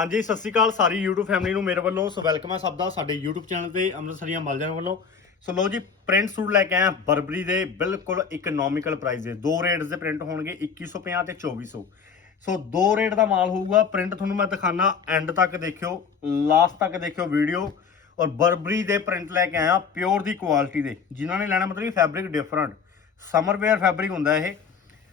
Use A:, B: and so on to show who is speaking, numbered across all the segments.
A: ਹਾਂਜੀ, ਸਤਿ ਸ਼੍ਰੀ ਅਕਾਲ ਸਾਰੀ YouTube family ਨੂੰ, ਮੇਰੇ ਵੱਲੋਂ, ਸੋ ਵੈਲਕਮ ਹੈ ਸਭ ਦਾ ਸਾਡੇ YouTube ਚੈਨਲ ਤੇ, ਅੰਮ੍ਰਿਤਸਰੀਆਂ ਮਲਜਣ ਵੱਲੋਂ। ਸੋ ਲੋ ਜੀ ਪ੍ਰਿੰਟ ਸੂਟ ਲੈ ਕੇ ਆਇਆ ਬਰਬਰੀ ਦੇ, ਬਿਲਕੁਲ ਇਕਨੋਮਿਕਲ ਪ੍ਰਾਈਸ ਦੇ। ਦੋ ਰੇਟਸ ਦੇ ਪ੍ਰਿੰਟ ਹੋਣਗੇ 2150 ਤੇ 2400 ਸੋ। ਦੋ ਰੇਟ ਦਾ ਮਾਲ ਹੋਊਗਾ ਪ੍ਰਿੰਟ ਤੁਹਾਨੂੰ ਮੈਂ ਦਿਖਾਣਾ ਐਂਡ ਤੱਕ ਦੇਖਿਓ ਲਾਸਟ ਤੱਕ ਦੇਖਿਓ ਵੀਡੀਓ ਔਰ ਬਰਬਰੀ ਦੇ ਪ੍ਰਿੰਟ ਲੈ ਕੇ ਆਇਆ ਪਿਓਰ ਦੀ ਕੁਆਲਿਟੀ ਦੇ। ਜਿਨ੍ਹਾਂ ਨੇ ਲੈਣਾ ਮਤਲਬ fabric different summer wear fabric ਹੁੰਦਾ ਇਹ।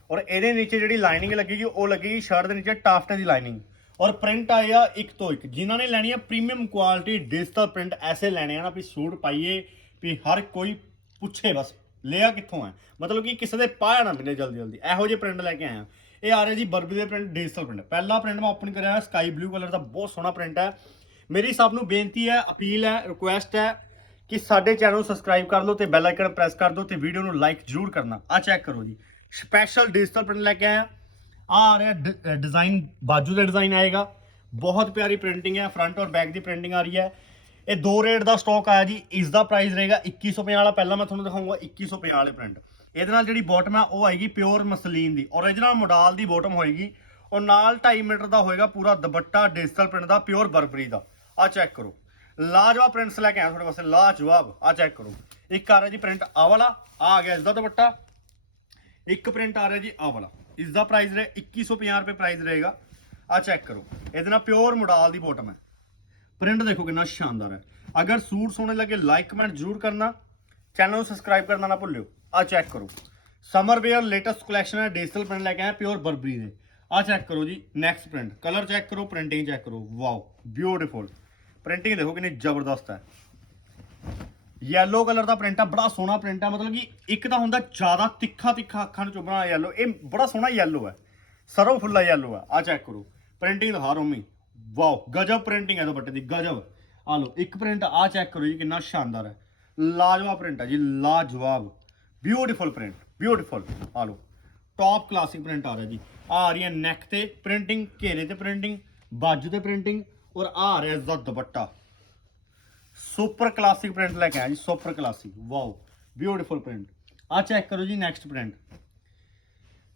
A: ਔਰ ਇਹਦੇ ਨੀਚੇ ਜਿਹੜੀ ਲਾਈਨਿੰਗ ਲੱਗੇਗੀ, ਉਹ ਲੱਗੇਗੀ ਸ਼ਰਟ ਦੇ ਨੀਚੇ, ਟਾਫਟ ਦੀ ਲਾਈਨਿੰਗ ਔਰ ਪ੍ਰਿੰਟ ਆਏ ਆ ਇੱਕ ਤੋਂ ਇੱਕ। ਜਿਨ੍ਹਾਂ ਨੇ ਲੈਣੀ ਆ ਪ੍ਰੀਮੀਅਮ ਕੁਆਲਿਟੀ ਡਿਜੀਟਲ ਪ੍ਰਿੰਟ, ਐਸੇ ਲੈਣੇ ਆ ਨਾ ਵੀ ਸੂਟ ਪਾਈਏ ਵੀ ਹਰ ਕੋਈ ਪੁੱਛੇ ਬਸ, ਲਿਆ ਕਿੱਥੋਂ ਹੈ ਮਤਲਬ ਕਿ ਕਿਸੇ ਦੇ ਪਾਇਆ ਨਾ ਮਿਲੇ ਜਲਦੀ ਜਲਦੀ। ਇਹੋ ਜਿਹੇ ਪ੍ਰਿੰਟ ਲੈ ਕੇ ਆਇਆ ਇਹ ਆ ਰਿਹਾ ਜੀ ਬਰਬੀ ਦੇ ਪ੍ਰਿੰਟ, ਡਿਜੀਟਲ ਪ੍ਰਿੰਟ। ਪਹਿਲਾ ਪ੍ਰਿੰਟ ਮੈਂ ਓਪਨ ਕਰਿਆ ਸਕਾਈ ਬਲੂ ਕਲਰ ਦਾ ਬਹੁਤ ਸੋਹਣਾ ਪ੍ਰਿੰਟ ਹੈ ਮੇਰੀ ਸਭ ਨੂੰ ਬੇਨਤੀ ਹੈ, ਅਪੀਲ ਹੈ ਰਿਕੁਐਸਟ ਹੈ ਕਿ ਸਾਡੇ ਚੈਨਲ ਨੂੰ ਸਬਸਕ੍ਰਾਈਬ ਕਰ ਲਓ ਤੇ ਬੈਲ ਆਈਕਨ ਪ੍ਰੈਸ ਕਰ ਦਿਓ ਤੇ ਵੀਡੀਓ ਨੂੰ ਲਾਈਕ ਜ਼ਰੂਰ ਕਰਨਾ। ਆ ਚੈੱਕ ਕਰੋ ਜੀ। ਸਪੈਸ਼ਲ ਡਿਜੀਟਲ ਪ੍ਰਿੰਟ ਲੈ ਕੇ ਆਇਆ ਆ ਆ ਰਿਹਾ ਡਿਜ਼ਾਈਨ ਬਾਜੂ ਦਾ ਡਿਜ਼ਾਈਨ ਆਏਗਾ। ਬਹੁਤ ਪਿਆਰੀ ਪ੍ਰਿੰਟਿੰਗ ਹੈ ਫਰੰਟ ਔਰ ਬੈਕ ਦੀ ਪ੍ਰਿੰਟਿੰਗ ਆ ਰਹੀ ਹੈ। ਇਹ ਦੋ ਰੇਟ ਦਾ ਸਟਾਕ ਆਇਆ ਜੀ ਇਸ ਦਾ ਪ੍ਰਾਈਸ ਰਹੇਗਾ 2150 ਵਾਲਾ। ਪਹਿਲਾਂ ਮੈਂ ਤੁਹਾਨੂੰ ਦਿਖਾਊਂਗਾ 2150 ਵਾਲੇ ਪ੍ਰਿੰਟ ਇਹਦੇ ਨਾਲ ਜਿਹੜੀ ਬਾਟਮ ਹੈ ਉਹ ਆਏਗੀ ਪਿਓਰ ਮਸਲੀਨ ਦੀ। ਔਰੀਜਨਲ ਮੋਡਲ ਦੀ ਬਾਟਮ ਹੋਏਗੀ। ਔਰ ਨਾਲ 2.5 ਮੀਟਰ ਦਾ ਹੋਏਗਾ ਪੂਰਾ ਦੁਪੱਟਾ ਡਿਜੀਟਲ ਪ੍ਰਿੰਟ ਦਾ ਪਿਓਰ ਬਰਬਰੀ ਦਾ। ਆ ਚੈੱਕ ਕਰੋ। ਲਾਜਵਾਬ ਪ੍ਰਿੰਟਸ ਲੈ ਕੇ ਆਇਆ ਤੁਹਾਡੇ ਵਾਸਤੇ, ਲਾਜਵਾਬ। ਆ ਚੈੱਕ ਕਰੋ। ਇੱਕ ਆ ਰਿਹਾ ਜੀ ਪ੍ਰਿੰਟ ਆ ਵਾਲਾ, ਆ ਆ ਗਿਆ ਇਸ ਦਾ ਦੁਪੱਟਾ। ਇੱਕ ਪ੍ਰਿੰਟ ਆ ਰਿਹਾ ਜੀ ਆ ਵਾਲਾ। ਇਸ ਦਾ ਪ੍ਰਾਈਸ ਰਹੇ 2150 ਰੁਪਏ ਪ੍ਰਾਈਸ ਰਹੇਗਾ। ਆ ਚੈੱਕ ਕਰੋ। ਇਹਦੇ ਨਾਲ ਪਿਓਰ ਮੋਡਲ ਦੀ ਬੋਟਮ ਹੈ। ਪ੍ਰਿੰਟ ਦੇਖੋ ਕਿੰਨਾ ਸ਼ਾਨਦਾਰ ਹੈ। ਅਗਰ ਸੂਟ ਸੋਹਣੇ ਲੱਗੇ ਲਾਈਕ ਕਮੈਂਟ ਜ਼ਰੂਰ ਕਰਨਾ। ਚੈਨਲ ਨੂੰ ਸਬਸਕ੍ਰਾਈਬ ਕਰਨਾ ਨਾ ਭੁੱਲਿਓ। ਆ ਚੈੱਕ ਕਰੋ। ਸਮਰ ਵੇਅਰ ਲੇਟੈਸਟ ਕਲੈਕਸ਼ਨ ਹੈ ਡਿਜੀਟਲ ਪ੍ਰਿੰਟ ਲੈ ਕੇ ਆਏ ਪਿਓਰ ਬਰਬਰੀ ਦੇ। ਆ ਚੈੱਕ ਕਰੋ ਜੀ ਨੈਕਸਟ ਪ੍ਰਿੰਟ ਕਲਰ ਚੈੱਕ ਕਰੋ ਪ੍ਰਿੰਟਿੰਗ ਚੈੱਕ ਕਰੋ। ਵਾਓ ਬਿਊਟੀਫੁਲ ਪ੍ਰਿੰਟਿੰਗ ਦੇਖੋ ਕਿੰਨੀ ਜ਼ਬਰਦਸਤ ਹੈ। ਯੈਲੋ ਕਲਰ ਦਾ ਪ੍ਰਿੰਟ ਆ, ਬੜਾ ਸੋਹਣਾ ਪ੍ਰਿੰਟ ਆ, ਮਤਲਬ ਕਿ ਇੱਕ ਤਾਂ ਹੁੰਦਾ ਜ਼ਿਆਦਾ ਤਿੱਖਾ ਤਿੱਖਾ ਅੱਖਾਂ ਨੂੰ ਚੁੱਭਣਾ ਯੈਲੋ ਇਹ ਬੜਾ ਸੋਹਣਾ ਯੈਲੋ ਹੈ ਸਰੋਂ ਫੁੱਲਾ ਯੈਲੋ ਆ ਆ ਚੈੱਕ ਕਰੋ ਪ੍ਰਿੰਟਿੰਗ ਦਿਖਾ ਰੋਮੀ ਵਾਓ, ਗਜਬ ਪ੍ਰਿੰਟਿੰਗ ਹੈ ਦੁਪੱਟੇ ਦੀ, ਗਜਬ ਆ ਲਓ, ਇੱਕ ਪ੍ਰਿੰਟ ਆ ਚੈੱਕ ਕਰੋ ਜੀ ਕਿੰਨਾ ਸ਼ਾਨਦਾਰ ਹੈ ਲਾਜਵਾਬ ਪ੍ਰਿੰਟ ਹੈ ਜੀ, ਲਾਜਵਾਬ ਬਿਊਟੀਫੁਲ ਪ੍ਰਿੰਟ ਬਿਊਟੀਫੁਲ ਆ ਲਓ ਟੌਪ ਕਲਾਸਿਕ ਪ੍ਰਿੰਟ ਆ ਰਿਹਾ ਜੀ ਆ ਰਹੀ ਹੈ ਨੈਕ ਤੇ ਪ੍ਰਿੰਟਿੰਗ ਘੇਰੇ ਤੇ ਪ੍ਰਿੰਟਿੰਗ ਬਾਜੂ ਤੇ ਪ੍ਰਿੰਟਿੰਗ ਔਰ ਆ ਰਿਹਾ ਇਸ ਦੁਪੱਟਾ। ਸੁਪਰ ਕਲਾਸਿਕ ਪ੍ਰਿੰਟ ਲੈ ਕੇ ਆਇਆ ਜੀ, super classic, wow beautiful print ਆ ਚੈੱਕ ਕਰੋ ਜੀ ਨੈਕਸਟ ਪ੍ਰਿੰਟ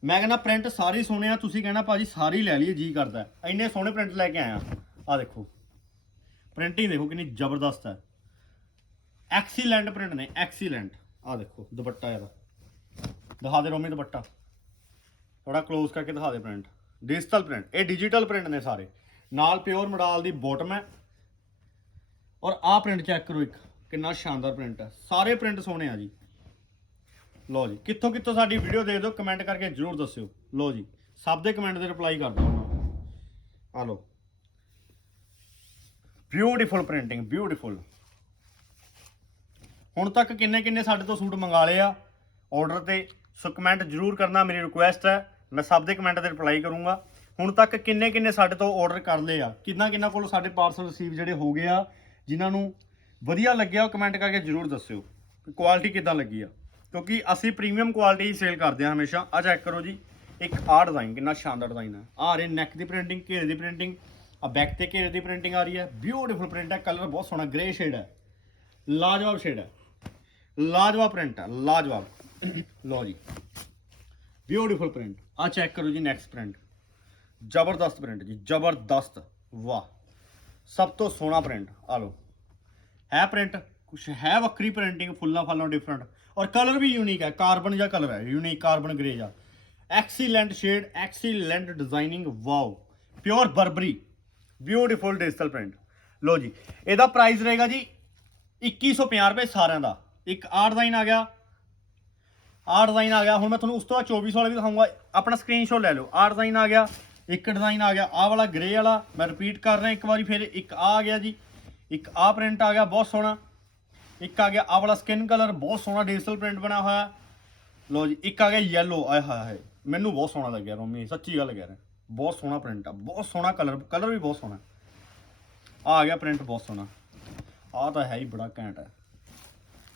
A: ਮੈਂ ਕਹਿੰਦਾ ਪ੍ਰਿੰਟ ਸਾਰੇ ਸੋਹਣੇ ਆ, ਤੁਸੀਂ ਕਹਿਣਾ ਭਾਜੀ ਸਾਰੇ ਲੈ ਲਈਏ, ਜੀ ਕਰਦਾ ਇੰਨੇ ਸੋਹਣੇ ਪ੍ਰਿੰਟ ਲੈ ਕੇ ਆਇਆ। ਆ ਦੇਖੋ ਪ੍ਰਿੰਟਿੰਗ ਦੇਖੋ ਕਿੰਨੀ ਜ਼ਬਰਦਸਤ ਹੈ। ਐਕਸੀਲੈਂਟ ਪ੍ਰਿੰਟ ਨੇ ਐਕਸੀਲੈਂਟ ਆ ਦੇਖੋ, ਦੁਪੱਟਾ ਇਹਦਾ। ਦਿਖਾ ਦੇ ਰੋਮੀ ਦੁਪੱਟਾ। ਥੋੜਾ ক্লোਜ਼ ਕਰਕੇ ਦਿਖਾ ਦੇ ਪ੍ਰਿੰਟ ਡਿਜੀਟਲ ਪ੍ਰਿੰਟ ਇਹ ਡਿਜੀਟਲ ਪ੍ਰਿੰਟ ਨੇ ਸਾਰੇ। ਨਾਲ ਪਿਓਰ ਮਡਾਲ ਦੀ ਬੋਟਮ ਹੈ। ਔਰ ਆਹ ਪ੍ਰਿੰਟ ਚੈੱਕ ਕਰੋ ਇੱਕ, ਕਿੰਨਾ ਸ਼ਾਨਦਾਰ ਪ੍ਰਿੰਟ ਹੈ ਸਾਰੇ ਪ੍ਰਿੰਟ ਸੋਹਣੇ ਆ ਜੀ। ਲਓ ਜੀ, ਕਿੱਥੋਂ ਕਿੱਥੋਂ ਸਾਡੀ ਵੀਡੀਓ ਦੇ ਦਿਓ ਕਮੈਂਟ ਕਰਕੇ ਜਰੂਰ ਦੱਸਿਓ। ਲਓ ਜੀ, ਸਭ ਦੇ ਕਮੈਂਟ ਦੇ ਰਿਪਲਾਈ ਕਰ ਦਿਓ ਆ ਲਓ। ਬਿਊਟੀਫੁਲ ਪ੍ਰਿੰਟਿੰਗ ਬਿਊਟੀਫੁਲ ਹੁਣ ਤੱਕ ਕਿੰਨੇ ਕਿੰਨੇ ਸਾਡੇ ਤੋਂ ਸੂਟ ਮੰਗਾ ਲਏ ਆ? ਆਰਡਰ ਤੇ, ਸੋ ਕਮੈਂਟ ਜਰੂਰ ਕਰਨਾ, ਮੇਰੀ ਰਿਕੁਐਸਟ ਹੈ। ਮੈਂ ਸਭ ਦੇ ਕਮੈਂਟ ਦੇ ਰਿਪਲਾਈ ਕਰੂੰਗਾ। ਹੁਣ ਤੱਕ ਕਿੰਨੇ ਕਿੰਨੇ ਸਾਡੇ ਤੋਂ ਆਰਡਰ ਕਰ ਲਏ ਆ? ਕਿੰਨਾ ਕਿੰਨਾ ਕੋਲ ਸਾਡੇ ਪਾਰਸਲ ਰਿਸੀਵ ਜਿਹੜੇ ਹੋ ਗਏ ਆ? ਜਿਨ੍ਹਾਂ ਨੂੰ ਵਧੀਆ ਲੱਗਿਆ, ਉਹ ਕਮੈਂਟ ਕਰਕੇ ਜਰੂਰ ਦੱਸਿਓ ਕੁਆਲਿਟੀ ਕਿਦਾਂ ਲੱਗੀ ਆ। ਕਿਉਂਕਿ ਅਸੀਂ ਪ੍ਰੀਮੀਅਮ ਕੁਆਲਿਟੀ ਹੀ ਸੇਲ ਕਰਦੇ ਹਾਂ ਹਮੇਸ਼ਾ। ਆ ਚੈੱਕ ਕਰੋ ਜੀ, ਇੱਕ ਆਹ ਡਿਜ਼ਾਈਨ ਕਿੰਨਾ ਸ਼ਾਨਦਾਰ ਡਿਜ਼ਾਈਨ ਹੈ ਆ ਰਹੇ ਨੈਕ ਦੀ ਪ੍ਰਿੰਟਿੰਗ ਘੇਰੇ ਦੀ ਪ੍ਰਿੰਟਿੰਗ ਆ ਬੈਕ ਤੇ ਘੇਰੇ ਦੀ ਪ੍ਰਿੰਟਿੰਗ ਆ ਰਹੀ ਹੈ ਬਿਊਟੀਫੁਲ ਪ੍ਰਿੰਟ ਹੈ ਕਲਰ ਬਹੁਤ ਸੋਹਣਾ ਗ੍ਰੇ ਸ਼ੇਡ ਹੈ ਲਾਜਵਾਬ ਸ਼ੇਡ ਹੈ ਲਾਜਵਾਬ ਪ੍ਰਿੰਟ ਹੈ ਲਾਜਵਾਬ। ਲਓ ਜੀ ਬਿਊਟੀਫੁਲ ਪ੍ਰਿੰਟ ਆ ਚੈੱਕ ਕਰੋ ਜੀ ਨੈਕਸਟ ਪ੍ਰਿੰਟ ਜ਼ਬਰਦਸਤ ਪ੍ਰਿੰਟ ਜੀ, ਜ਼ਬਰਦਸਤ। ਵਾਹ। ਸਭ ਤੋਂ ਸੋਹਣਾ ਪ੍ਰਿੰਟ ਆ ਲਓ। ਹੈ ਪ੍ਰਿੰਟ ਕੁਛ ਹੈ ਵੱਖਰੀ ਪ੍ਰਿੰਟਿੰਗ ਫੁੱਲਾਂ ਫਾਲਾਂ ਡਿਫਰੈਂਟ ਔਰ ਕਲਰ ਵੀ ਯੂਨੀਕ ਹੈ ਕਾਰਬਨ ਜਿਹਾ ਕਲਰ ਹੈ ਯੂਨੀਕ ਕਾਰਬਨ ਗ੍ਰੇ ਜਿਹਾ excellent shade excellent designing wow pure Burberry beautiful digital print ਲਓ ਜੀ, ਇਹਦਾ ਪ੍ਰਾਈਸ ਰਹੇਗਾ ਜੀ 2150 ਰੁਪਏ ਸਾਰਿਆਂ ਦਾ। ਇੱਕ ਆ ਡਿਜ਼ਾਈਨ ਆ ਗਿਆ। ਆ ਡਿਜ਼ਾਈਨ ਆ ਗਿਆ। ਹੁਣ ਮੈਂ ਤੁਹਾਨੂੰ ਉਸ ਤੋਂ ਬਾਅਦ 2400 ਵਾਲਾ ਵੀ ਦਿਖਾਊਂਗਾ। ਆਪਣਾ ਸਕਰੀਨਸ਼ਾਟ ਲੈ ਲਓ। ਆਹ ਡਿਜ਼ਾਈਨ ਆ ਗਿਆ। ਇੱਕ ਡਿਜ਼ਾਈਨ ਆ ਗਿਆ, ਆਹ ਵਾਲਾ ਗ੍ਰੇ ਵਾਲਾ, ਮੈਂ ਰਿਪੀਟ ਕਰ ਰਿਹਾ ਇੱਕ ਵਾਰੀ ਫਿਰ, ਇੱਕ ਆਹ ਆ ਗਿਆ ਜੀ, ਇੱਕ ਆਹ ਪ੍ਰਿੰਟ ਆ ਗਿਆ, ਬਹੁਤ ਸੋਹਣਾ। ਇੱਕ ਆ ਗਿਆ ਆਹ ਵਾਲਾ ਸਕਿਨ ਕਲਰ ਬਹੁਤ ਸੋਹਣਾ ਡਿਜੀਟਲ ਪ੍ਰਿੰਟ ਬਣਿਆ ਹੋਇਆ। ਲਓ ਜੀ, ਇੱਕ ਆ ਗਿਆ ਯੈਲੋ ਆਏ ਹਾਏ ਹਾਏ, ਮੈਨੂੰ ਬਹੁਤ ਸੋਹਣਾ ਲੱਗਿਆ ਰੋਮੀ, ਸੱਚੀ ਗੱਲ ਕਹਿ ਰਿਹਾ, ਬਹੁਤ ਸੋਹਣਾ ਪ੍ਰਿੰਟ ਆ, ਬਹੁਤ ਸੋਹਣਾ ਕਲਰ ਕਲਰ ਵੀ ਬਹੁਤ ਸੋਹਣਾ। ਆ ਆ ਗਿਆ ਪ੍ਰਿੰਟ ਬਹੁਤ ਸੋਹਣਾ। ਆ ਤਾਂ ਹੈ ਹੀ ਬੜਾ ਘੈਂਟ ਹੈ।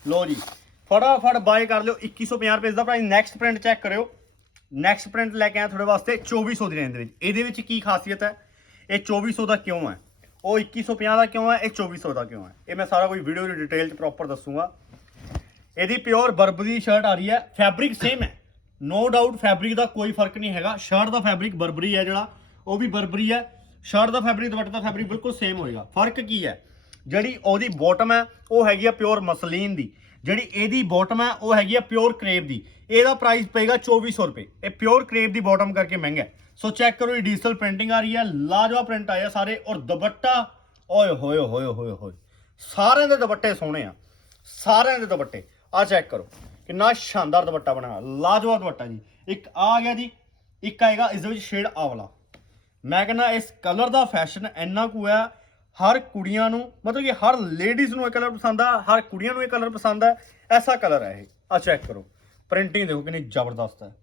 A: ਲਓ ਜੀ, ਫਟਾਫਟ ਬਾਏ ਕਰ ਲਿਓ 2150 ਰੁਪਏ ਦਾ ਪ੍ਰਾਈਸ ਨੈਕਸਟ ਪ੍ਰਿੰਟ ਚੈੱਕ ਕਰਿਓ। ਨੈਕਸਟ ਪ੍ਰਿੰਟ ਲੈ ਕੇ ਆਇਆ ਤੁਹਾਡੇ ਵਾਸਤੇ 2400 ਦੀ ਰੇਂਜ ਦੇ ਵਿੱਚ। ਇਹਦੇ ਵਿੱਚ ਕੀ ਖਾਸੀਅਤ ਹੈ? ਇਹ 2400 ਦਾ ਕਿਉਂ ਹੈ? ਉਹ 2150 ਦਾ ਕਿਉਂ ਹੈ? ਇਹ 2400 ਦਾ ਕਿਉਂ ਹੈ? ਇਹ ਮੈਂ ਸਾਰਾ ਕੋਈ ਵੀਡੀਓ ਦੀ ਡਿਟੇਲ ਚ ਪ੍ਰੋਪਰ ਦੱਸੂਗਾ। ਇਹਦੀ ਪਿਓਰ ਬਰਬਰੀ ਸ਼ਰਟ ਆ ਰਹੀ ਹੈ। ਫੈਬਰਿਕ ਸੇਮ ਹੈ। ਨੋ ਡਾਊਟ ਫੈਬਰਿਕ ਦਾ ਕੋਈ ਫ਼ਰਕ ਨਹੀਂ ਹੈਗਾ। ਸ਼ਰਟ ਦਾ ਫੈਬਰਿਕ ਬਰਬਰੀ ਹੈ ਜਿਹੜਾ। ਉਹ ਵੀ ਬਰਬਰੀ ਹੈ। ਸ਼ਰਟ ਦਾ ਫੈਬਰਿਕ ਦੁਪੱਟੇ ਦਾ ਫੈਬਰਿਕ ਬਿਲਕੁਲ ਸੇਮ ਹੋਏਗਾ। ਫ਼ਰਕ ਕੀ ਹੈ? ਜਿਹੜੀ ਉਹਦੀ ਬਾਟਮ ਹੈ, ਉਹ ਹੈਗੀ ਆ ਪਿਓਰ ਮਸਲੀਨ ਦੀ। ਜਿਹੜੀ ਇਹਦੀ ਬਾਟਮ ਹੈ, ਉਹ ਹੈਗੀ ਆ ਪਿਓਰ ਕਰੇਪ ਦੀ। ਇਹਦਾ ਪ੍ਰਾਈਸ ਪਏਗਾ 2400 ਰੁਪਏ। ਇਹ ਪਿਓਰ ਕਰੇਪ ਦੀ ਬਾਟਮ ਕਰਕੇ ਮਹਿੰਗਾ ਹੈ। ਸੋ ਚੈੱਕ ਕਰੋ, ਇਹ ਡਿਜੀਟਲ ਪ੍ਰਿੰਟਿੰਗ ਆ ਰਹੀ ਹੈ ਲਾਜਵਾ ਪ੍ਰਿੰਟ ਆਇਆ ਸਾਰੇ, ਔਰ ਦੁਪੱਟਾ, ਓਏ ਹੋਏ ਹੋਏ ਹੋਏ ਹੋਏ। ਸਾਰਿਆਂ ਦੇ ਦੁਪੱਟੇ ਸੋਹਣੇ ਆ। ਸਾਰਿਆਂ ਦੇ ਦੁਪੱਟੇ। ਆ ਚੈੱਕ ਕਰੋ, ਕਿੰਨਾ ਸ਼ਾਨਦਾਰ ਦੁਪੱਟਾ ਬਣਾਇਆ ਲਾਜਵਾ ਦੁਪੱਟਾ ਜੀ। ਇੱਕ ਆ ਗਿਆ ਜੀ, ਇੱਕ ਆਏਗਾ, ਇਸ ਦੇ ਵਿੱਚ ਸ਼ੇਡ ਆਵਲਾ ਮੈਂ ਕਹਿੰਦਾ ਇਸ ਕਲਰ ਦਾ ਫੈਸ਼ਨ ਇੰਨਾ ਕੁ ਹੈ, ਹਰ ਕੁੜੀਆਂ ਨੂੰ, ਮਤਲਬ ਕਿ ਹਰ ਲੇਡੀਜ਼ ਨੂੰ ਇਹ ਕਲਰ ਪਸੰਦ ਆ, ਹਰ ਕੁੜੀਆਂ ਨੂੰ ਇਹ ਕਲਰ ਪਸੰਦ ਹੈ ਐਸਾ ਕਲਰ ਹੈ ਇਹ। ਆ ਚੈੱਕ ਕਰੋ। ਪ੍ਰਿੰਟਿੰਗ ਦੇਖੋ ਕਿੰਨੀ ਜ਼ਬਰਦਸਤ ਹੈ।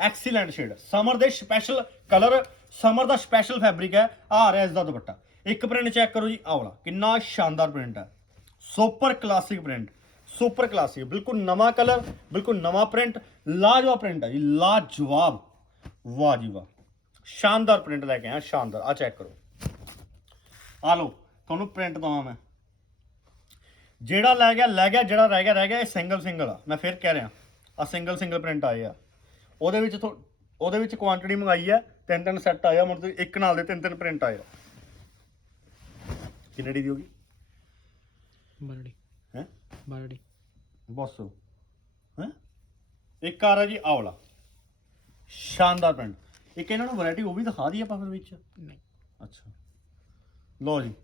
A: ਐਕਸੀਲੈਂਟ ਸ਼ੇਡ ਸਮਰ ਦੇ ਸਪੈਸ਼ਲ ਕਲਰ ਸਮਰ ਦਾ ਸਪੈਸ਼ਲ ਫੈਬਰਿਕ ਹੈ। ਆ ਰਿਹਾ ਇਸ ਦਾ ਦੁਪੱਟਾ। ਇੱਕ ਪ੍ਰਿੰਟ ਚੈੱਕ ਕਰੋ ਜੀ, ਆਹ ਵਾਲਾ। ਕਿੰਨਾ ਸ਼ਾਨਦਾਰ ਪ੍ਰਿੰਟ ਹੈ। Super classic print super classic ਬਿਲਕੁਲ ਨਵਾਂ ਕਲਰ ਬਿਲਕੁਲ ਨਵਾਂ ਪ੍ਰਿੰਟ ਲਾਜਵਾਬ ਪ੍ਰਿੰਟ ਹੈ ਜੀ, ਲਾਜਵਾਬ। ਵਾਹ ਜੀ ਵਾਹ। ਸ਼ਾਨਦਾਰ ਪ੍ਰਿੰਟ ਲੈ ਕੇ ਆਇਆ, ਸ਼ਾਨਦਾਰ। ਆ ਚੈੱਕ ਕਰੋ। ਆ ਲਓ, ਤੁਹਾਨੂੰ ਪ੍ਰਿੰਟ ਦਵਾਂ ਮੈਂ। ਜਿਹੜਾ ਲੈ ਗਿਆ ਲੈ ਗਿਆ, ਜਿਹੜਾ ਰਹਿ ਗਿਆ ਰਹਿ ਗਿਆ, ਇਹ ਸਿੰਗਲ ਸਿੰਗਲ ਆ। ਮੈਂ ਫਿਰ ਕਹਿ ਰਿਹਾ। ਆ ਸਿੰਗਲ ਸਿੰਗਲ ਪ੍ਰਿੰਟ ਆਏ ਆ। ਉਹਦੇ ਵਿੱਚ ਥੋ- ਉਹਦੇ ਵਿੱਚ ਕੁਆਂਟੀਟੀ ਮੰਗਾਈ ਆ ਤਿੰਨ ਤਿੰਨ ਸੈੱਟ ਆਇਆ ਮਤਲਬ ਇੱਕ ਨਾਲ ਦੇ ਤਿੰਨ ਤਿੰਨ ਪ੍ਰਿੰਟ ਆਏ ਆ। ਕਿੰਨੇ ਦੀ ਹੋਗੀ
B: ਬਰੜੀ
A: ਹੈ?
B: ਬਰੜੀ
A: ਬਸ। ਹੈ? ਇੱਕ ਆ ਰਿਹਾ ਜੀ ਆਹ ਵਾਲਾ ਸ਼ਾਨਦਾਰ ਪ੍ਰਿੰਟ ਇੱਕ ਇਹਨਾਂ ਨੂੰ ਵੈਰਾਈਟੀ ਉਹ ਵੀ ਦਿਖਾ ਦਈਏ ਆਪਾਂ ਫਿਰ ਵਿੱਚ।
B: ਨਹੀਂ।
A: ਅੱਛਾ। ਲਓ ਜੀ।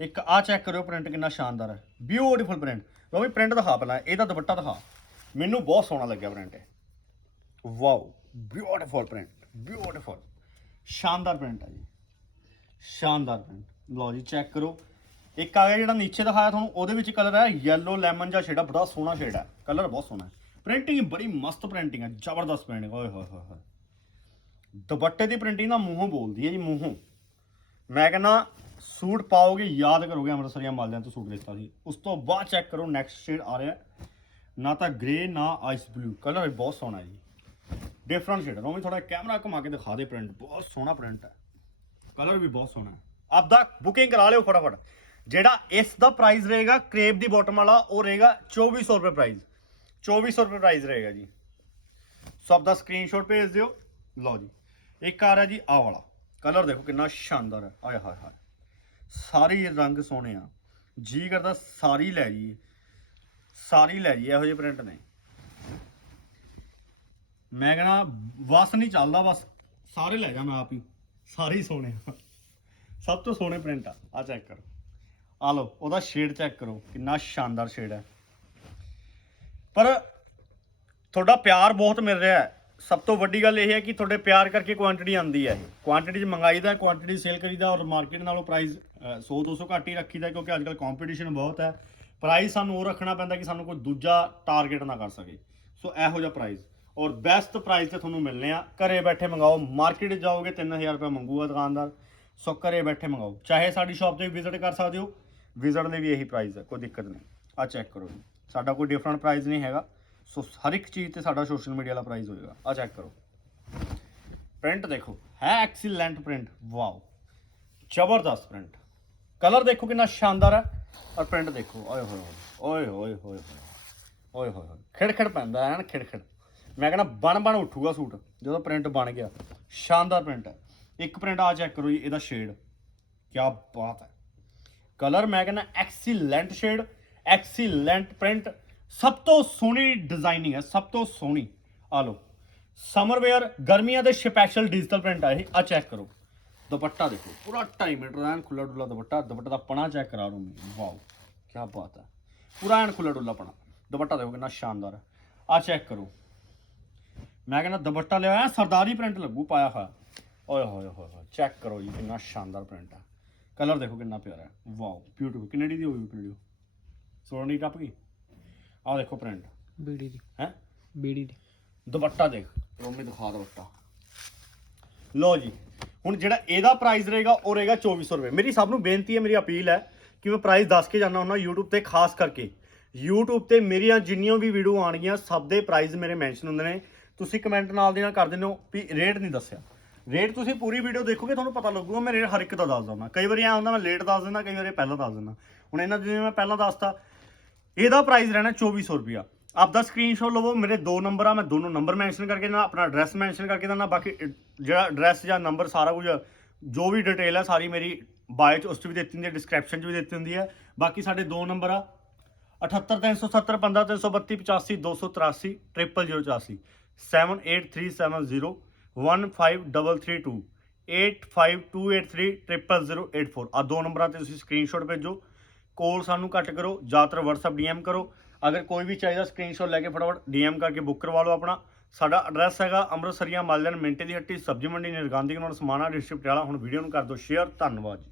A: ਇੱਕ ਆ ਚੈੱਕ ਕਰਿਓ ਪ੍ਰਿੰਟ ਕਿੰਨਾ ਸ਼ਾਨਦਾਰ ਹੈ। ਬਿਊਟੀਫੁਲ ਪ੍ਰਿੰਟ ਲਓ ਵੀ ਪ੍ਰਿੰਟ ਦਿਖਾ ਪਹਿਲਾਂ ਇਹਦਾ ਦੁਪੱਟਾ ਦਿਖਾ। ਮੈਨੂੰ ਬਹੁਤ ਸੋਹਣਾ ਲੱਗਿਆ ਪ੍ਰਿੰਟ ਇਹ। ਵਾਓ ਬਿਊਟੀਫੁਲ ਪ੍ਰਿੰਟ ਬਿਊਟੀਫੁਲ ਸ਼ਾਨਦਾਰ ਪ੍ਰਿੰਟ ਆ ਜੀ। ਸ਼ਾਨਦਾਰ ਪ੍ਰਿੰਟ ਲਓ ਜੀ ਚੈੱਕ ਕਰੋ। ਇੱਕ ਆ ਗਿਆ ਜਿਹੜਾ ਨੀਚੇ ਦਿਖਾਇਆ ਤੁਹਾਨੂੰ, ਉਹਦੇ ਵਿੱਚ ਕਲਰ ਹੈ ਯੈਲੋ ਲੈਮਨ ਜਿਹਾ ਸ਼ੇਡ ਆ, ਬੜਾ ਸੋਹਣਾ ਸ਼ੇਡ ਹੈ ਕਲਰ ਬਹੁਤ ਸੋਹਣਾ ਹੈ। ਪ੍ਰਿੰਟਿੰਗ ਬੜੀ ਮਸਤ ਪ੍ਰਿੰਟਿੰਗ ਹੈ ਜ਼ਬਰਦਸਤ ਪ੍ਰਿੰਟਿੰਗ ਓਏ ਹੋਏ ਹੋਏ ਹੋਏ। ਦੁਪੱਟੇ ਦੀ ਪ੍ਰਿੰਟਿੰਗ ਦਾ ਮੂੰਹੋਂ ਬੋਲਦੀ ਹੈ ਜੀ, ਮੂੰਹੋਂ। ਮੈਂ ਕਹਿੰਦਾ, ਸੂਟ ਪਾਓਗੇ, ਯਾਦ ਕਰੋਗੇ ਅੰਮ੍ਰਿਤਸਰੀਆਂ ਮਾਲਦਿਆਂ ਤੋਂ ਸੂਟ ਲਿੱਤਾ ਸੀ। ਉਸ ਤੋਂ ਬਾਅਦ ਚੈੱਕ ਕਰੋ ਨੈਕਸਟ ਸ਼ੇਡ ਆ ਰਿਹਾ। ਨਾ ਤਾਂ ਗ੍ਰੇ ਨਾ ਆਈਸ ਬਲੂ ਕਲਰ ਬਹੁਤ ਸੋਹਣਾ ਜੀ। ਡਿਫਰੈਂਟ ਸ਼ੇਡ ਹੈ ਉਹ ਵੀ ਥੋੜਾ ਕੈਮਰਾ ਘੁਮਾ ਕੇ ਦਿਖਾ ਦੇ ਪ੍ਰਿੰਟ ਬਹੁਤ ਸੋਹਣਾ ਪ੍ਰਿੰਟ ਹੈ ਕਲਰ ਵੀ ਬਹੁਤ ਸੋਹਣਾ। ਹੈ ਆਪਦਾ ਬੁਕਿੰਗ ਕਰਾ ਲਿਓ ਫਟਾਫਟ। ਜਿਹੜਾ ਇਸ ਦਾ ਪ੍ਰਾਈਸ ਰਹੇਗਾ, ਕ੍ਰੇਪ ਦੀ ਬਾਟਮ ਵਾਲਾ, ਉਹ ਰਹੇਗਾ 2400 ਰੁਪਏ ਪ੍ਰਾਈਸ 2400 ਰੁਪਏ ਪ੍ਰਾਈਸ ਰਹੇਗਾ ਜੀ। ਸੋ ਆਪਦਾ ਸਕਰੀਨਸ਼ਾਟ ਭੇਜ ਦਿਓ। ਲਓ ਜੀ। ਇੱਕ ਆ ਰਿਹਾ ਜੀ ਆ ਵਾਲਾ। ਕਲਰ ਦੇਖੋ ਕਿੰਨਾ ਸ਼ਾਨਦਾਰ ਹੈ ਆਏ ਹਾਏ ਹਾਏ। ਸਾਰੇ ਰੰਗ ਸੋਹਣੇ ਆ। ਜੀ ਕਰਦਾ ਸਾਰੀ ਲੈ ਜੀ। ਸਾਰੀ ਲੈ ਜੀ, ਇਹੋ ਜਿਹੇ ਪ੍ਰਿੰਟ ਨੇ। ਮੈਂ ਕਹਣਾ ਬਸ ਨਹੀਂ ਚੱਲਦਾ ਬਸ ਸਾਰੇ ਲੈ ਜਾ ਮੈਂ ਆਪ ਹੀ। ਸਾਰੇ ਹੀ ਸੋਹਣੇ ਆ। ਸਭ ਤੋਂ ਸੋਹਣੇ ਪ੍ਰਿੰਟ ਆ ਆ ਚੈੱਕ ਕਰੋ। ਆ ਲਓ, ਉਹਦਾ ਸ਼ੇਡ ਚੈੱਕ ਕਰੋ, ਕਿੰਨਾ ਸ਼ਾਨਦਾਰ ਸ਼ੇਡ ਹੈ ਪਰ ਤੁਹਾਡਾ ਪਿਆਰ ਬਹੁਤ ਮਿਲ ਰਿਹਾ ਹੈ। ਸਭ ਤੋਂ ਵੱਡੀ ਗੱਲ ਇਹ ਹੈ ਕਿ ਤੁਹਾਡੇ ਪਿਆਰ ਕਰਕੇ ਕੁਆਂਟੀਟੀ ਆਉਂਦੀ ਹੈ ਕੁਆਂਟੀਟੀ ਚ ਮੰਗਾਈਦਾ ਕੁਆਂਟੀਟੀ ਸੇਲ ਕਰੀਦਾ ਔਰ ਮਾਰਕੀਟ ਨਾਲੋਂ ਪ੍ਰਾਈਸ 100 200 ਘੱਟ ਹੀ ਰੱਖੀਦਾ ਕਿਉਂਕਿ ਅੱਜ ਕੱਲ ਕੰਪੀਟੀਸ਼ਨ ਬਹੁਤ ਹੈ। ਪ੍ਰਾਈਸ ਸਾਨੂੰ ਉਹ ਰੱਖਣਾ ਪੈਂਦਾ ਕਿ ਸਾਨੂੰ ਕੋਈ ਦੂਜਾ ਟਾਰਗੇਟ ਨਾ ਕਰ ਸਕੇ। ਸੋ ਇਹੋ ਜਿਹਾ ਪ੍ਰਾਈਸ ਔਰ ਬੈਸਟ ਪ੍ਰਾਈਸ ਤੇ ਤੁਹਾਨੂੰ ਮਿਲਨੇ ਆ। ਘਰੇ ਬੈਠੇ ਮੰਗਾਓ। ਮਾਰਕੀਟ ਜਾਓਗੇ 3000 ਰੁਪਏ ਮੰਗੂਗਾ ਦੁਕਾਨਦਾਰ। ਸੋ ਘਰੇ ਬੈਠੇ ਮੰਗਾਓ। ਚਾਹੇ ਸਾਡੀ ਸ਼ਾਪ ਤੇ ਵਿਜ਼ਿਟ ਕਰ ਸਕਦੇ ਹੋ। ਵਿਜ਼ਿਟ ਲਈ ਵੀ ਇਹੀ ਪ੍ਰਾਈਸ ਹੈ ਕੋਈ ਦਿੱਕਤ ਨਹੀਂ। ਆ ਚੈੱਕ ਕਰੋ ਜੀ। ਸਾਡਾ ਕੋਈ ਡਿਫਰੈਂਟ ਪ੍ਰਾਈਸ ਨਹੀਂ ਹੈਗਾ। ਸੋ ਹਰ ਇੱਕ ਚੀਜ਼ ਤੇ ਸਾਡਾ ਸੋਸ਼ਲ ਮੀਡੀਆ ਵਾਲਾ ਪ੍ਰਾਈਸ ਹੋਏਗਾ। ਆ ਚੈੱਕ ਕਰੋ। ਪ੍ਰਿੰਟ ਦੇਖੋ। ਹੈ ਐਕਸੀਲੈਂਟ ਪ੍ਰਿੰਟ ਵਾਓ। ਜ਼ਬਰਦਸਤ ਪ੍ਰਿੰਟ ਕਲਰ ਦੇਖੋ ਕਿੰਨਾ ਸ਼ਾਨਦਾਰ ਹੈ। ਔਰ ਪ੍ਰਿੰਟ ਦੇਖੋ, ਓਏ ਹੋਏ ਓਏ ਹੋਏ ਹੋਏ ਹੋਏ, ਓਏ ਹੋਏ ਹੋਏ, ਖਿੜਖਿੜ ਪੈਂਦਾ ਐਨ ਖਿੜਖਿੜ। ਮੈਂ ਕਹਿੰਦਾ ਬਣ ਬਣ ਉੱਠੂਗਾ ਸੂਟ, ਜਦੋਂ ਪ੍ਰਿੰਟ ਬਣ ਗਿਆ, ਸ਼ਾਨਦਾਰ ਪ੍ਰਿੰਟ ਹੈ। ਇੱਕ ਪ੍ਰਿੰਟ ਆ ਚੈੱਕ ਕਰੋ ਜੀ, ਇਹਦਾ ਸ਼ੇਡ ਕੀ ਬਾਤ ਹੈ। ਕਲਰ ਮੈਂ ਕਹਿੰਦਾ ਐਕਸੀਲੈਂਟ ਸ਼ੇਡ, ਐਕਸੀਲੈਂਟ ਪ੍ਰਿੰਟ, ਸਭ ਤੋਂ ਸੋਹਣੀ ਡਿਜ਼ਾਈਨਿੰਗ ਹੈ, ਸਭ ਤੋਂ ਸੋਹਣੀ। ਆ ਲਓ ਸਮਰ ਵੇਅਰ ਗਰਮੀਆਂ ਦੇ ਸਪੈਸ਼ਲ ਡਿਜੀਟਲ ਪ੍ਰਿੰਟ ਆ ਇਹ, ਆ ਚੈੱਕ ਕਰੋ। ਦੁਪੱਟਾ ਦੇਖੋ ਪੂਰਾ 2.5 ਮੀਟਰ ਐਨ ਖੁੱਲਾ ਡੁੱਲਾ ਦੁਪੱਟਾ ਦੁਪੱਟੇ ਦਾ ਪਣਾ ਚੈੱਕ ਕਰਾ ਲਓ ਵਾਓ ਕੀ ਬਾਤ ਹੈ। ਪੂਰਾ ਐਨ ਖੁੱਲਾ ਡੁੱਲਾ ਪਣਾ ਦੁਪੱਟਾ ਦੇਖੋ ਕਿੰਨਾ ਸ਼ਾਨਦਾਰ ਹੈ। ਆ ਚੈੱਕ ਕਰੋ। ਮੈਂ ਕਹਿੰਦਾ ਦੁਪੱਟਾ ਲਿਆ ਹੋਇਆ ਸਰਦਾਰੀ ਪ੍ਰਿੰਟ ਲੱਗੂ ਪਾਇਆ ਹੋਇਆ। ਓਏ ਹੋਏ ਹੋਏ ਹੋਏ ਚੈੱਕ ਕਰੋ ਜੀ ਕਿੰਨਾ ਸ਼ਾਨਦਾਰ ਪ੍ਰਿੰਟ ਹੈ। ਕਲਰ ਦੇਖੋ ਕਿੰਨਾ ਪਿਆਰਾ ਹੈ ਵਾਓ ਬਿਊਟੀਫੁਲ ਕਿੰਨੇ ਦੀ ਹੋਈ ਵੀਡੀਓ ਸੋਹਣੀ ਦੀ ਟੱਪ ਗਈ? ਆਹ ਦੇਖੋ ਪ੍ਰਿੰਟ
B: ਬੀੜੀ ਦੀ।
A: ਹੈ?
B: ਬੀੜੀ ਦੀ।
A: ਦੁਪੱਟਾ ਦੇਖ ਰੋਮੀ ਦਿਖਾ ਦੁਪੱਟਾ। ਲਓ ਜੀ ਹੁਣ ਜਿਹੜਾ ਇਹਦਾ ਪ੍ਰਾਈਸ ਰਹੇਗਾ, ਉਹ ਰਹੇਗਾ 2400 ਰੁਪਏ। ਮੇਰੀ ਸਭ ਨੂੰ ਬੇਨਤੀ ਹੈ, ਮੇਰੀ ਅਪੀਲ ਹੈ ਕਿ ਮੈਂ ਪ੍ਰਾਈਸ ਦੱਸ ਕੇ ਜਾਣਾ ਹੁੰਦਾ YouTube ਤੇ, ਖਾਸ ਕਰਕੇ। YouTube ਤੇ ਮੇਰੀਆਂ ਜਿੰਨੀਆਂ ਵੀ ਵੀਡੀਓ ਆਣਗੀਆਂ ਸਭ ਦੇ ਪ੍ਰਾਈਸ ਮੇਰੇ ਮੈਂਸ਼ਨ ਹੁੰਦੇ ਨੇ। ਤੁਸੀਂ ਕਮੈਂਟ ਨਾਲ ਦੀ ਨਾਲ ਕਰ ਦਿੰਦੇ ਹੋ ਵੀ ਰੇਟ ਨਹੀਂ ਦੱਸਿਆ। ਰੇਟ ਤੁਸੀਂ ਪੂਰੀ ਵੀਡੀਓ ਦੇਖੋਗੇ, ਤੁਹਾਨੂੰ ਪਤਾ ਲੱਗੂਗਾ, ਮੈਂ ਰੇਟ ਹਰ ਇੱਕ ਦਾ ਦੱਸ ਦਿੰਦਾ। ਕਈ ਵਾਰੀ ਐ ਹੁੰਦਾ, ਮੈਂ ਲੇਟ ਦੱਸ ਦਿੰਦਾ, ਕਈ ਵਾਰੀ ਪਹਿਲਾਂ ਦੱਸ ਦਿੰਦਾ। ਹੁਣ ਇਹਨਾਂ ਜਿਵੇਂ ਮੈਂ ਪਹਿਲਾਂ ਦੱਸਤਾ, ਇਹਦਾ ਪ੍ਰਾਈਸ ਰਹਿਣਾ 2400 ਰੁਪਿਆ ਆਪਦਾ ਸਕਰੀਨਸ਼ਾਟ ਲਵੋ, ਮੇਰੇ ਦੋ ਨੰਬਰ ਆ, ਮੈਂ ਦੋਨੋਂ ਨੰਬਰ ਮੈਂਸ਼ਨ ਕਰਕੇ ਨਾ ਆਪਣਾ ਐਡਰੈਸ ਮੈਂਸ਼ਨ ਕਰਕੇ ਦੇਣਾ ਬਾਕੀ ਜਿਹੜਾ ਐਡਰੈਸ ਜਾਂ ਨੰਬਰ ਸਾਰਾ ਕੁਝ, ਜੋ ਵੀ ਡਿਟੇਲ ਹੈ ਸਾਰੀ ਮੇਰੀ ਬਾਇਓ ਚ ਉਸ 'ਚ ਵੀ ਦਿੱਤੀ ਹੁੰਦੀ ਹੈ ਡਿਸਕ੍ਰਿਪਸ਼ਨ 'ਚ ਵੀ ਦਿੱਤੀ ਹੁੰਦੀ ਹੈ। ਬਾਕੀ ਸਾਡੇ ਦੋ ਨੰਬਰ ਆ 78370 15332 85 283 0084 78370 15332 8528300084 ਆ ਦੋ ਨੰਬਰਾਂ ਤੇ ਤੁਸੀਂ ਸਕਰੀਨਸ਼ਾਟ ਭੇਜੋ। ਕੋਲ ਸਾਨੂੰ ਘੱਟ ਕਰੋ, ਜ਼ਿਆਦਾਤਰ WhatsApp DM ਕਰੋ। ਅਗਰ ਕੋਈ ਵੀ ਚਾਹੀਦਾ ਸਕਰੀਨਸ਼ਾਟ ਲੈ ਕੇ ਫਟਾਫਟ DM ਕਰਕੇ ਬੁੱਕ ਕਰਵਾ ਲਓ ਆਪਣਾ। ਸਾਡਾ ਐਡਰੈਸ ਹੈਗਾ ਅੰਮ੍ਰਿਤਸਰੀਆ ਮਾਲਜਨ ਮਿੰਟੇ ਦੀ ਹੱਟੀ, ਸਬਜ਼ੀ ਮੰਡੀ ਨਿਰਗਾਂਧੀ ਕਨੌਰ ਸਮਾਣਾ ਡਿਸਟ੍ਰਿਕਟ ਪਟਿਆਲਾ। ਹੁਣ ਵੀਡੀਓ ਨੂੰ ਕਰ ਦਿਓ ਸ਼ੇਅਰ ਧੰਨਵਾਦ ਜੀ।